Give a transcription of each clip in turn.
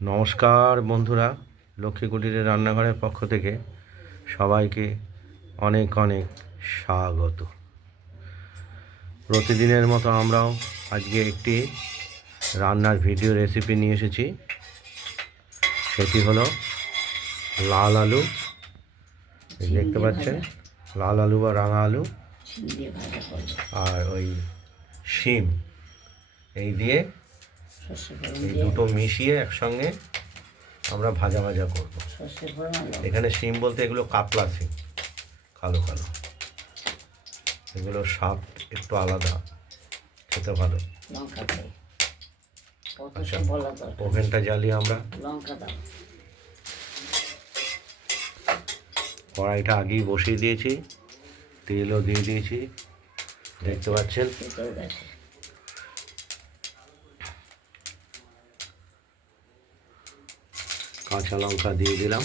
নমস্কার বন্ধুরা, লক্ষ্মী কুটিরের রান্নাঘরের পক্ষ থেকে সবাইকে অনেক অনেক স্বাগত। প্রতিদিনের মতো আমরাও আজকে একটি রান্নার ভিডিও রেসিপি নিয়ে এসেছি। সেটি হলো লাল আলু। দেখতে পাচ্ছেন, লাল আলু বা রাঙা আলু আর ওই শিম, এই দিয়ে এই দুটো মিশিয়ে একসঙ্গে আমরা ভাজা ভাজা করব। এখানে শিম বলতে এগুলো কাতলা শিম, কালো কালো, এগুলো স্বাদ একটু আলাদা, খেতে ভালো। আচ্ছা, ওভেনটা জ্বালিয়ে আমরা কড়াইটা আগেই বসিয়ে দিয়েছি, তেলও দিয়ে দিয়েছি, দেখতে পাচ্ছেন। কাঁচা লঙ্কা দিয়ে দিলাম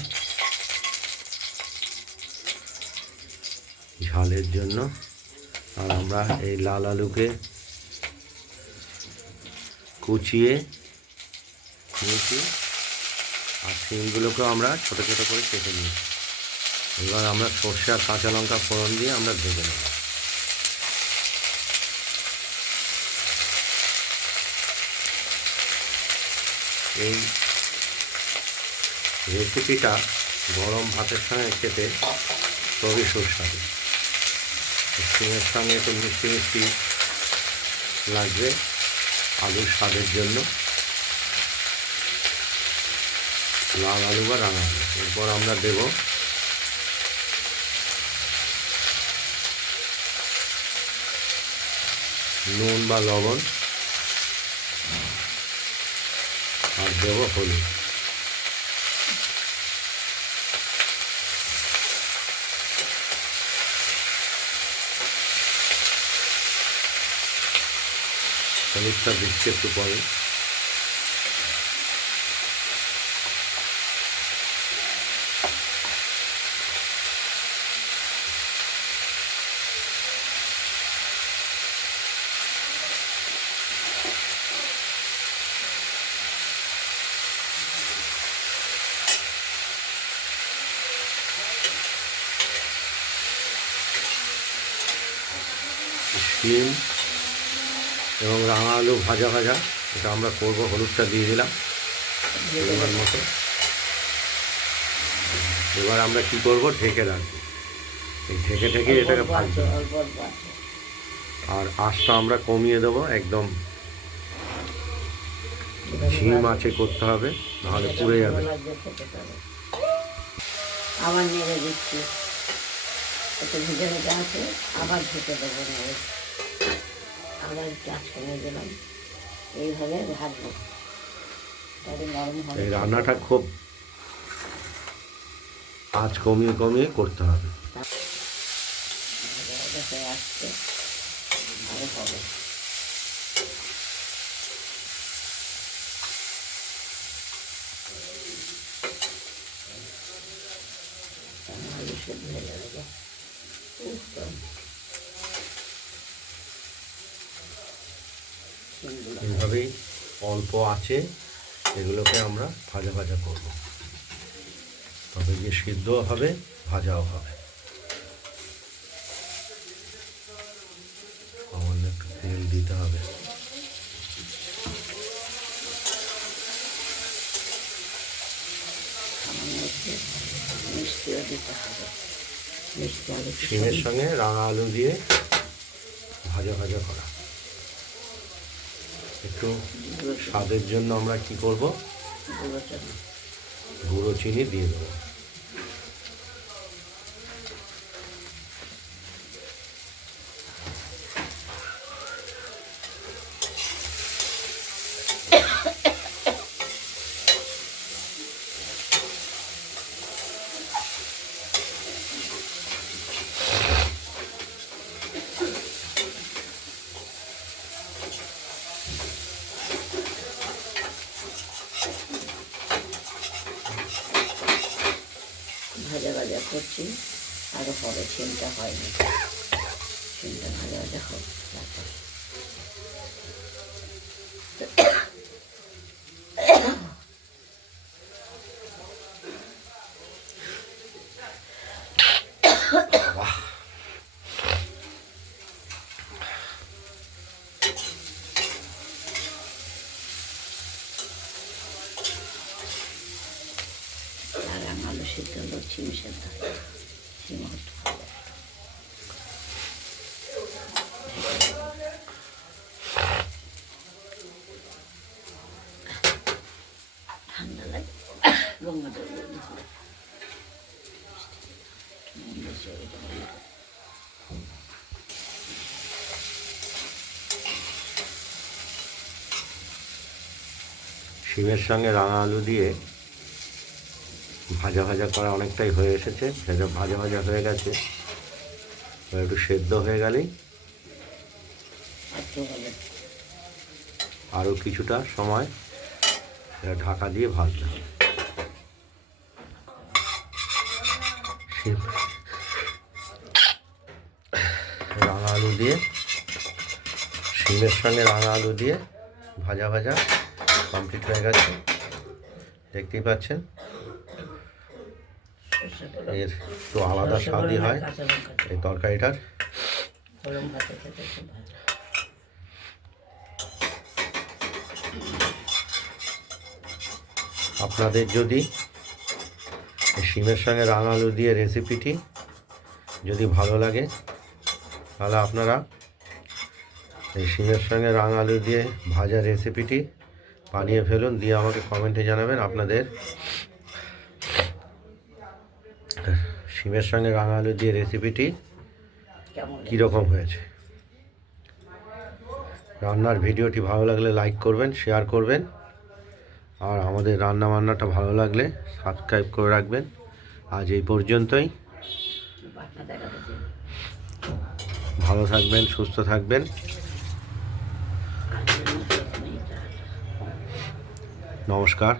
ঝালের জন্য। আর আমরা এই লাল আলুকে কুচিয়ে নিয়েছি আর শিমগুলোকেও আমরা ছোটো ছোটো করে কেটে নিয়েছি। এবার আমরা সর্ষে আর কাঁচা লঙ্কা ফোড়ন দিয়ে আমরা ভেজে নেব। এই রেসিপিটা গরম ভাতের সঙ্গে খেতে খুবই সুস্বাদু। শিমের সঙ্গে একটু মিষ্টি মিষ্টি লাগবে আলুর স্বাদের জন্য। লাল আলু বা রাঙা আলু, এরপর আমরা দেব নুন বা লবণ আর দেব হলুদ। হলুদটা দিচ্ছি একটু পরে। শিম এবং রাঙা আলু ভাজা ভাজা, এটা আমরা করব। হলুদটা দিয়ে দিলাম পরিমাণ মতো। এবার আমরা কি করব, ঢেকে রাখবো। এই ঢেকে ঢেকে এটাকে ভাজবো আর আঁচটা আমরা কমিয়ে দেবো। একদম ঝিম আঁচে করতে হবে, নাহলে পুড়ে যাবে। আবার নেড়ে দিচ্ছি, একটু ভেজে ভেজে আছে, আবার ঢেকে দেবো। নেড়ে আবার একটু আঁচ কমিয়ে দিলাম। এইভাবে ভাজবো, নরম হবে। এই রান্নাটা খুব আঁচ কমিয়ে কমিয়ে করতে হবে। আসছে আরো হবে। এইভাবেই অল্প আছে এগুলোকে আমরা ভাজা ভাজা করব, তবে যে সিদ্ধও হবে ভাজাও হবে। সামান্য একটু তেল দিতে হবে। শিমের সঙ্গে রাঙা আলু দিয়ে ভাজা ভাজা করা। একটু স্বাদের জন্য আমরা কি করব, গুঁড়ো চিনি দিয়ে দেবো। ভাজা ভাজা করছি, আরও হবে। শিমটা হয়নি, শিমটা ভাজা ভাজা হবে। সিদ্ধ হলো ছিম সেদ্ধ ছিম হতো ঠান্ডা লাগে গঙ্গা শিমের সঙ্গে রাঙা আলু দিয়ে ভাজা ভাজা করা অনেকটাই হয়ে এসেছে, সেটা ভাজা ভাজা হয়ে গেছে। এবার একটু সেদ্ধ হয়ে গেলেই আরও কিছুটা সময় এটা ঢাকা দিয়ে ভাজতে হবে। রাঙা আলু দিয়ে শিমের সঙ্গে রাঙা আলু দিয়ে ভাজা ভাজা কমপ্লিট হয়ে গেছে, দেখতেই পাচ্ছেন। এর একটু আলাদা স্বাদই হয় এই তরকারিটার। আপনাদের যদি শিমের সঙ্গে রাঙা আলু দিয়ে রেসিপিটি যদি ভালো লাগে, তাহলে আপনারা এই শিমের সঙ্গে রাঙা আলু দিয়ে ভাজা রেসিপিটি বানিয়ে ফেলুন, দিয়ে আমাকে কমেন্টে জানাবেন আপনাদের শিমের সঙ্গে রাঙা আলু দিয়ে রেসিপিটি কীরকম হয়েছে। রান্নার ভিডিওটি ভালো লাগলে লাইক করবেন, শেয়ার করবেন, আর আমাদের রান্না বান্নাটা ভালো লাগলে সাবস্ক্রাইব করে রাখবেন। আজ এই পর্যন্তই। ভালো থাকবেন, সুস্থ থাকবেন। নমস্কার।